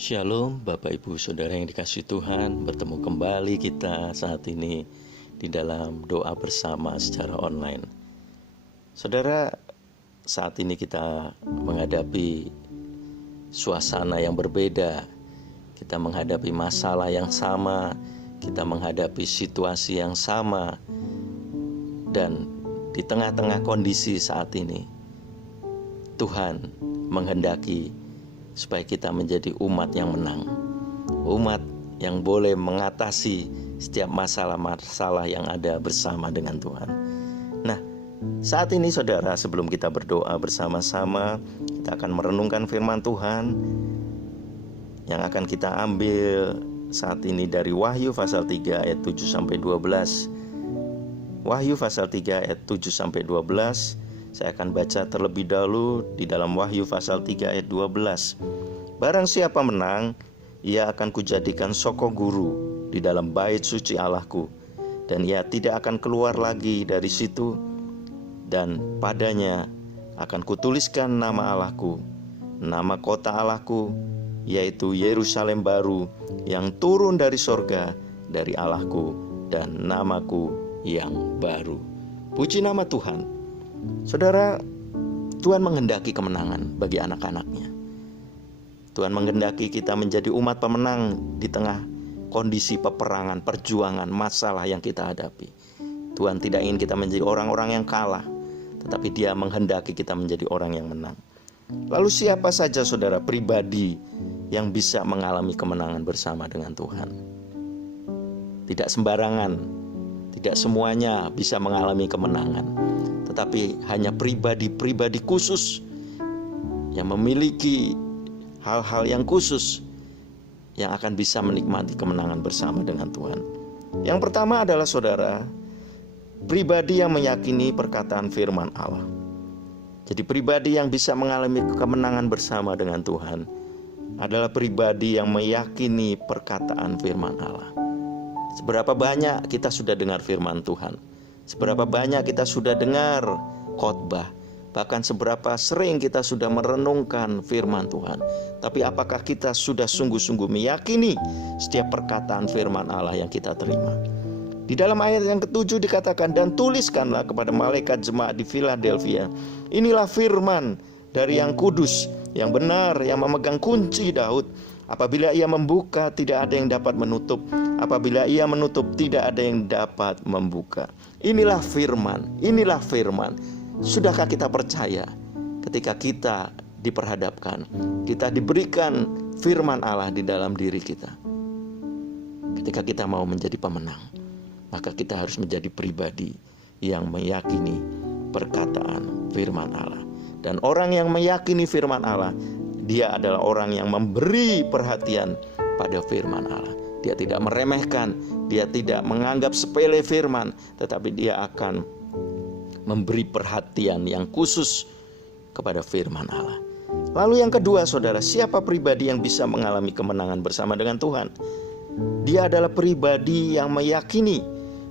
Shalom Bapak Ibu Saudara yang dikasihi Tuhan, bertemu kembali kita saat ini di dalam doa bersama secara online. Saudara, saat ini kita menghadapi suasana yang berbeda. Kita menghadapi masalah yang sama, kita menghadapi situasi yang sama. Dan di tengah-tengah kondisi saat ini, Tuhan menghendaki supaya kita menjadi umat yang menang, umat yang boleh mengatasi setiap masalah-masalah yang ada bersama dengan Tuhan. Nah, saat ini saudara, sebelum kita berdoa bersama-sama, kita akan merenungkan firman Tuhan yang akan kita ambil saat ini dari Wahyu pasal 3 ayat 7-12. Wahyu pasal 3 ayat 7-12. Saya akan baca terlebih dahulu di dalam Wahyu pasal 3 ayat 12. Barang siapa menang, ia akan kujadikan soko guru di dalam bait suci Allahku, dan ia tidak akan keluar lagi dari situ, dan padanya akan kutuliskan nama Allahku, nama kota Allahku, yaitu Yerusalem baru yang turun dari sorga dari Allahku, dan namaku yang baru. Puji nama Tuhan. Saudara, Tuhan menghendaki kemenangan bagi anak-anaknya. Tuhan menghendaki kita menjadi umat pemenang di tengah kondisi peperangan, perjuangan, masalah yang kita hadapi. Tuhan tidak ingin kita menjadi orang-orang yang kalah, tetapi Dia menghendaki kita menjadi orang yang menang. Lalu siapa saja saudara pribadi yang bisa mengalami kemenangan bersama dengan Tuhan? Tidak sembarangan, tidak semuanya bisa mengalami kemenangan, tetapi hanya pribadi-pribadi khusus yang memiliki hal-hal yang khusus yang akan bisa menikmati kemenangan bersama dengan Tuhan. Yang pertama adalah saudara, pribadi yang meyakini perkataan firman Allah. Jadi pribadi yang bisa mengalami kemenangan bersama dengan Tuhan adalah pribadi yang meyakini perkataan firman Allah. Seberapa banyak kita sudah dengar firman Tuhan? Seberapa banyak kita sudah dengar khotbah? Bahkan seberapa sering kita sudah merenungkan firman Tuhan. Tapi apakah kita sudah sungguh-sungguh meyakini setiap perkataan firman Allah yang kita terima? Di dalam ayat yang ke-7 dikatakan, dan tuliskanlah kepada malaikat jemaat di Philadelphia, inilah firman dari yang kudus, yang benar, yang memegang kunci Daud. Apabila ia membuka, tidak ada yang dapat menutup. Apabila ia menutup, tidak ada yang dapat membuka. Inilah firman, inilah firman. Sudahkah kita percaya ketika kita diperhadapkan, kita diberikan firman Allah di dalam diri kita? Ketika kita mau menjadi pemenang, maka kita harus menjadi pribadi yang meyakini perkataan firman Allah. Dan orang yang meyakini firman Allah, dia adalah orang yang memberi perhatian pada firman Allah. Dia tidak meremehkan, dia tidak menganggap sepele firman, tetapi dia akan memberi perhatian yang khusus kepada firman Allah. Lalu yang kedua saudara, siapa pribadi yang bisa mengalami kemenangan bersama dengan Tuhan? Dia adalah pribadi yang meyakini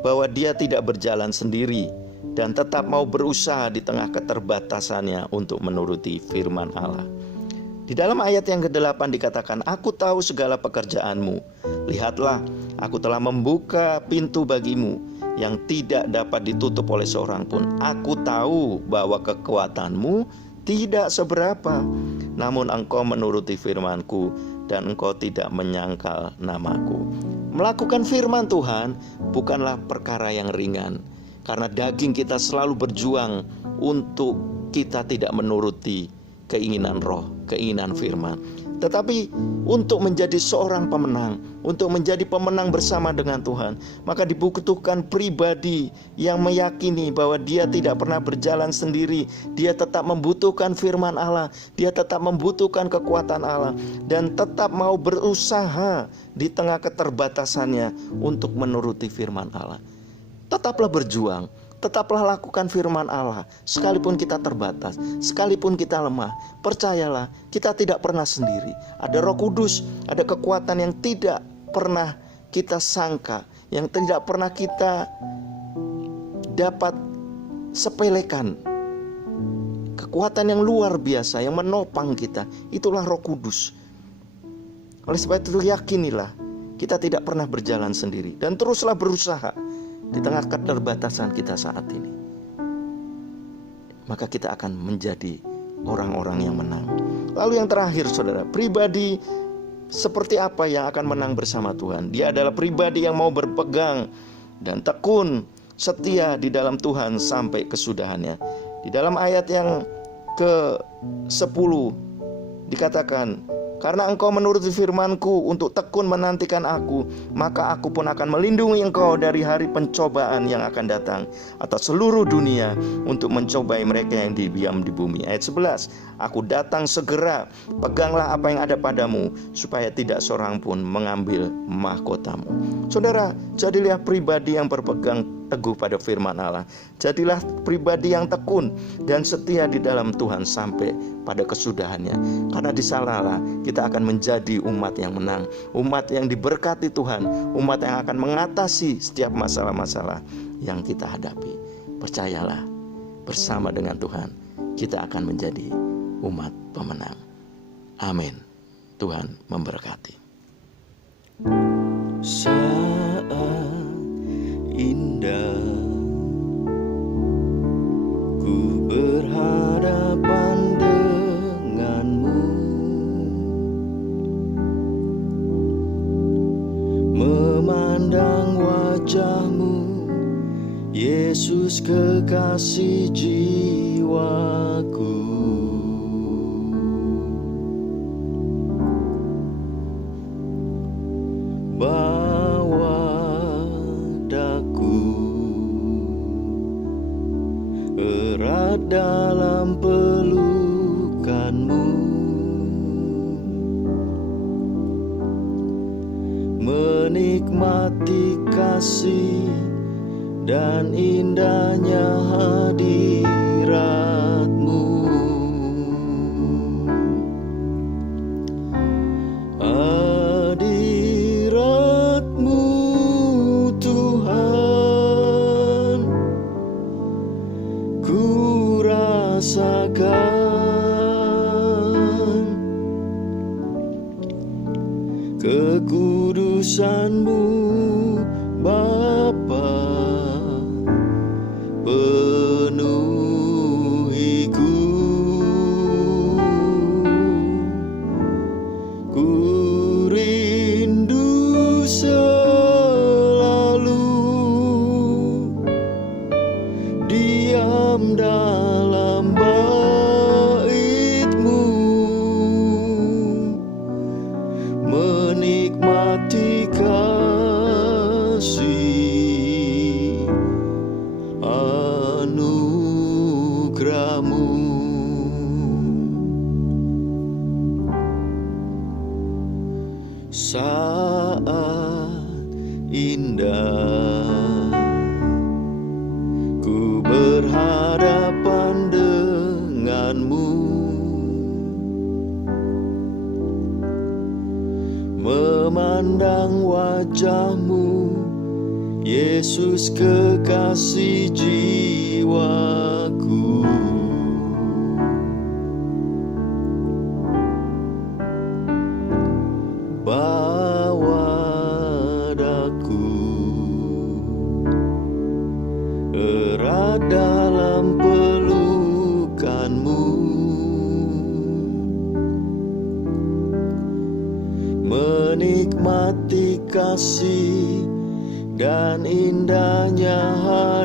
bahwa dia tidak berjalan sendiri dan tetap mau berusaha di tengah keterbatasannya untuk menuruti firman Allah. Di dalam ayat yang ke-8 dikatakan, aku tahu segala pekerjaanmu. Lihatlah, aku telah membuka pintu bagimu yang tidak dapat ditutup oleh seorang pun. Aku tahu bahwa kekuatanmu tidak seberapa, namun engkau menuruti firmanku dan engkau tidak menyangkal namaku. Melakukan firman Tuhan bukanlah perkara yang ringan, karena daging kita selalu berjuang untuk kita tidak menuruti keinginan roh, keinginan firman. Tetapi untuk menjadi seorang pemenang, untuk menjadi pemenang bersama dengan Tuhan, maka dibutuhkan pribadi yang meyakini bahwa dia tidak pernah berjalan sendiri. Dia tetap membutuhkan firman Allah, dia tetap membutuhkan kekuatan Allah, dan tetap mau berusaha di tengah keterbatasannya untuk menuruti firman Allah. Tetaplah berjuang, tetaplah lakukan firman Allah. Sekalipun kita terbatas, sekalipun kita lemah, percayalah, kita tidak pernah sendiri. Ada Roh Kudus, ada kekuatan yang tidak pernah kita sangka, yang tidak pernah kita dapat sepelekan. Kekuatan yang luar biasa yang menopang kita, itulah Roh Kudus. Oleh sebab itu yakinilah, kita tidak pernah berjalan sendiri, dan teruslah berusaha di tengah keterbatasan kita saat ini. Maka kita akan menjadi orang-orang yang menang. Lalu yang terakhir saudara, pribadi seperti apa yang akan menang bersama Tuhan? Dia adalah pribadi yang mau berpegang dan tekun setia di dalam Tuhan sampai kesudahannya. Di dalam ayat yang ke-10 dikatakan, karena engkau menuruti firman-Ku untuk tekun menantikan Aku, maka Aku pun akan melindungi engkau dari hari pencobaan yang akan datang atas seluruh dunia untuk mencobai mereka yang diam di bumi. Ayat 11, Aku datang segera, peganglah apa yang ada padamu, supaya tidak seorang pun mengambil mahkotamu. Saudara, jadilah pribadi yang berpegang teguh pada firman Allah. Jadilah pribadi yang tekun dan setia di dalam Tuhan sampai pada kesudahannya. Karena di sanalah kita akan menjadi umat yang menang, umat yang diberkati Tuhan, umat yang akan mengatasi setiap masalah-masalah yang kita hadapi. Percayalah, bersama dengan Tuhan kita akan menjadi umat pemenang. Amin. Tuhan memberkati. Saat indah ku berhadapan denganmu, memandang wajahmu, Yesus kekasih jiwaku. Bawa daku erat dalam pelukanmu, menikmati kasih dan indahnya hadirat-Mu. Hadirat-Mu Tuhan, ku rasakan kekudusan-Mu Bapa, penuhiku. Ku rindu selalu diam dalam bait-Mu, menikmati kasih anugerah-Mu. Saat indah ku berhadapan denganmu, memandang wajah-Mu, Yesus kekasih jiwaku. Bawa daku erat dalam pelukan-Mu, menikmati kasih dan indahnya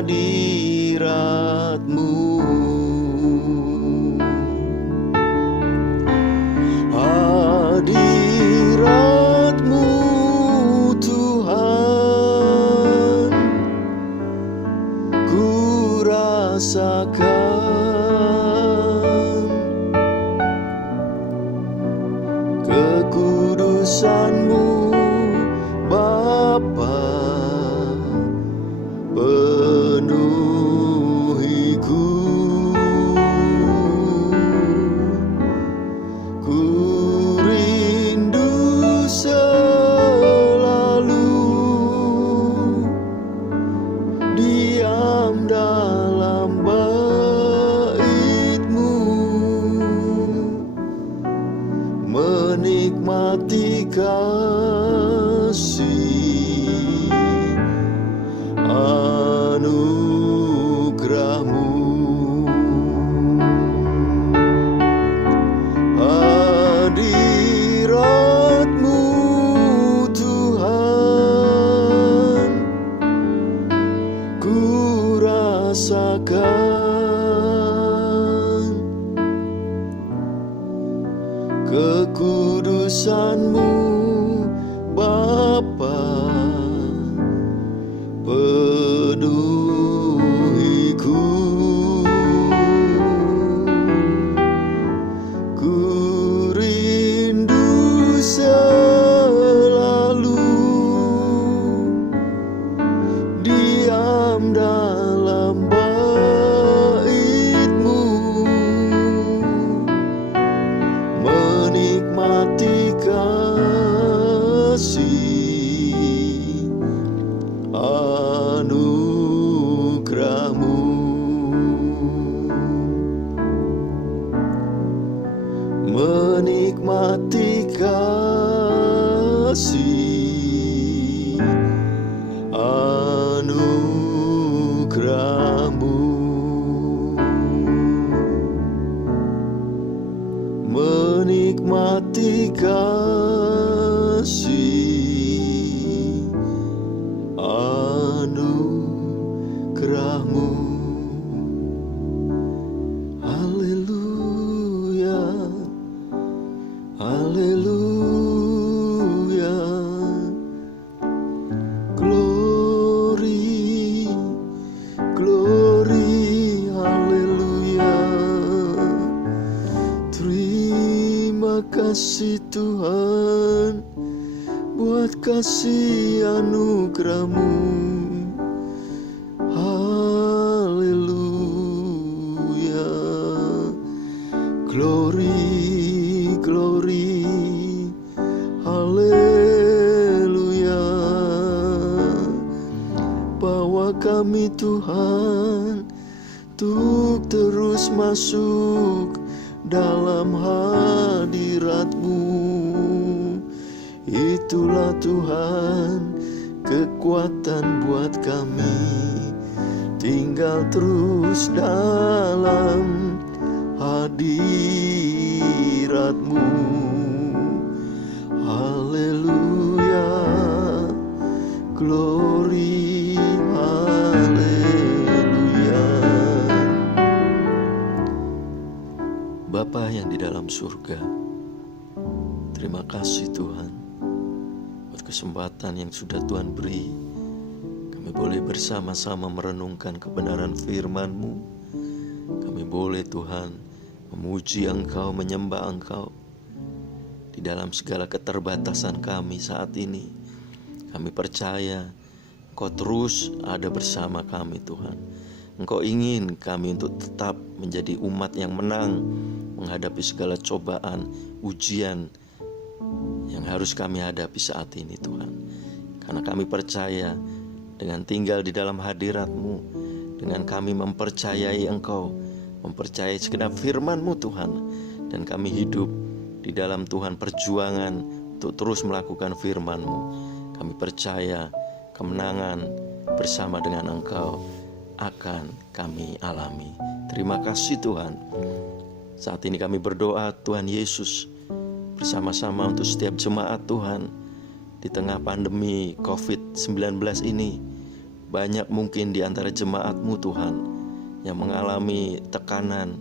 hadirat-Mu. Hadirat-Mu Tuhan, ku rasakan kekudusan-Mu Bapa, penuhiku. Ku rindu selalu diam dalam bait-Mu, menikmati kasih nyatakan kekudusan-Mu Bapa, penuhiku. Ku rindu selalu diam dalam bait-Mu, menikmati kasih anugerah-Mu, menikmati kasih anugerah-Mu, menikmati kasih anugerah-Mu. Haleluya, haleluya, glory, glory, haleluya. Terima kasih Tuhan buat kasih anugerah-Mu. Haleluya, glory, glory, haleluya. Bawa kami Tuhan untuk terus masuk dalam hadirat-Mu. Itulah Tuhan kekuatan buat kami, tinggal terus dalam hadirat-Mu. Haleluya, glory, haleluya. Bapa yang di dalam surga, terima kasih Tuhan buat kesempatan yang sudah Tuhan beri. Kami boleh bersama-sama merenungkan kebenaran firman-Mu. Kami boleh Tuhan memuji Engkau, menyembah Engkau di dalam segala keterbatasan kami saat ini. Kami percaya Engkau terus ada bersama kami Tuhan. Engkau ingin kami untuk tetap menjadi umat yang menang menghadapi segala cobaan, ujian yang harus kami hadapi saat ini Tuhan. Karena kami percaya dengan tinggal di dalam hadirat-Mu, dengan kami mempercayai Engkau, mempercayai segenap firman-Mu Tuhan, dan kami hidup di dalam Tuhan perjuangan untuk terus melakukan firman-Mu. Kami percaya kemenangan bersama dengan Engkau akan kami alami. Terima kasih Tuhan. Saat ini kami berdoa Tuhan Yesus bersama-sama untuk setiap jemaat Tuhan. Di tengah pandemi COVID-19 ini, banyak mungkin di antara jemaat-Mu Tuhan yang mengalami tekanan,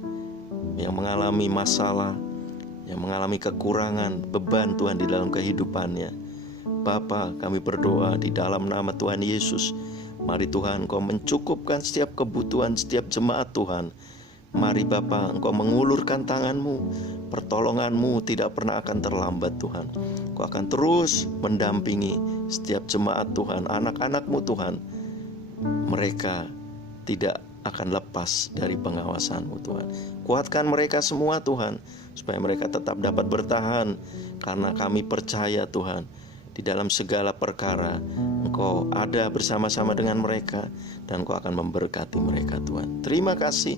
yang mengalami masalah, yang mengalami kekurangan, beban Tuhan di dalam kehidupannya. Bapa, kami berdoa di dalam nama Tuhan Yesus, mari Tuhan Engkau mencukupkan setiap kebutuhan setiap jemaat Tuhan. Mari Bapa, Engkau mengulurkan tangan-Mu, pertolongan-Mu tidak pernah akan terlambat Tuhan. Engkau akan terus mendampingi setiap jemaat Tuhan, anak-anak-Mu Tuhan. Mereka tidak akan lepas dari pengawasan-Mu Tuhan. Kuatkan mereka semua Tuhan, supaya mereka tetap dapat bertahan. Karena kami percaya Tuhan, di dalam segala perkara Engkau ada bersama-sama dengan mereka, dan Engkau akan memberkati mereka Tuhan. Terima kasih.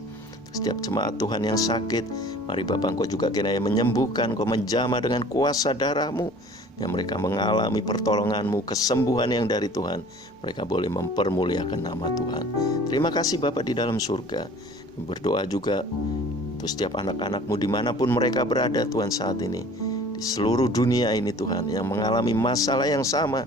Setiap jemaat Tuhan yang sakit, mari Bapa Engkau juga kiranya menyembuhkan, Engkau menjamah dengan kuasa darah-Mu, yang mereka mengalami pertolongan-Mu, kesembuhan yang dari Tuhan. Mereka boleh mempermuliakan nama Tuhan. Terima kasih Bapa di dalam surga. Berdoa juga untuk setiap anak-anak-Mu dimanapun mereka berada Tuhan saat ini, di seluruh dunia ini Tuhan, yang mengalami masalah yang sama.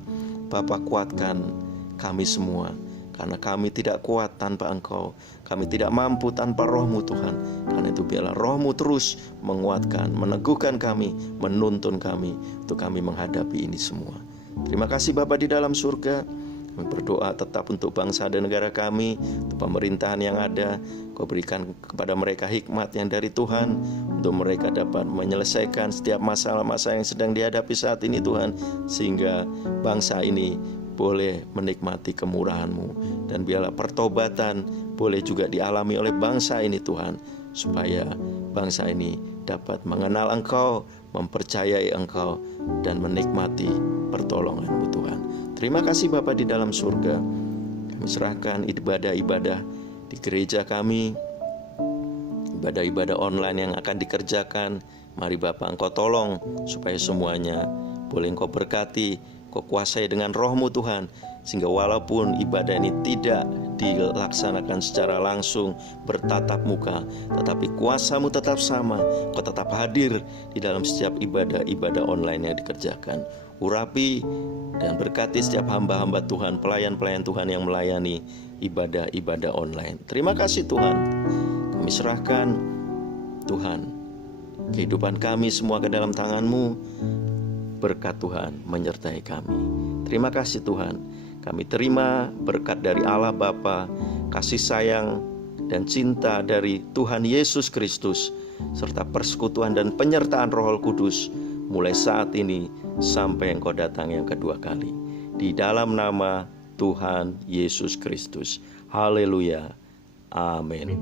Bapa, kuatkan kami semua, karena kami tidak kuat tanpa Engkau. Kami tidak mampu tanpa Roh-Mu Tuhan. Karena itu biarlah Roh-Mu terus menguatkan, meneguhkan kami, menuntun kami untuk kami menghadapi ini semua. Terima kasih Bapa di dalam surga. Kami berdoa tetap untuk bangsa dan negara kami, untuk pemerintahan yang ada. Kau berikan kepada mereka hikmat yang dari Tuhan, untuk mereka dapat menyelesaikan setiap masalah-masalah yang sedang dihadapi saat ini Tuhan, sehingga bangsa ini boleh menikmati kemurahan-Mu. Dan biarlah pertobatan boleh juga dialami oleh bangsa ini Tuhan, supaya bangsa ini dapat mengenal Engkau, mempercayai Engkau, dan menikmati pertolongan-Mu Tuhan. Terima kasih Bapa di dalam surga. Kami serahkan ibadah-ibadah di gereja kami, ibadah-ibadah online yang akan dikerjakan. Mari Bapa, Engkau tolong supaya semuanya boleh Engkau berkati, Engkau kuasai dengan Roh-Mu Tuhan, sehingga walaupun ibadah ini tidak dilaksanakan secara langsung bertatap muka, tetapi kuasa-Mu tetap sama. Kau tetap hadir di dalam setiap ibadah-ibadah online yang dikerjakan. Urapi dan berkati setiap hamba-hamba Tuhan, pelayan-pelayan Tuhan yang melayani ibadah-ibadah online. Terima kasih Tuhan. Kami serahkan Tuhan kehidupan kami semua ke dalam tangan-Mu. Berkat Tuhan menyertai kami. Terima kasih Tuhan. Kami terima berkat dari Allah Bapa, kasih sayang dan cinta dari Tuhan Yesus Kristus, serta persekutuan dan penyertaan Roh Kudus mulai saat ini sampai Engkau datang yang kedua kali. Di dalam nama Tuhan Yesus Kristus. Haleluya. Amin.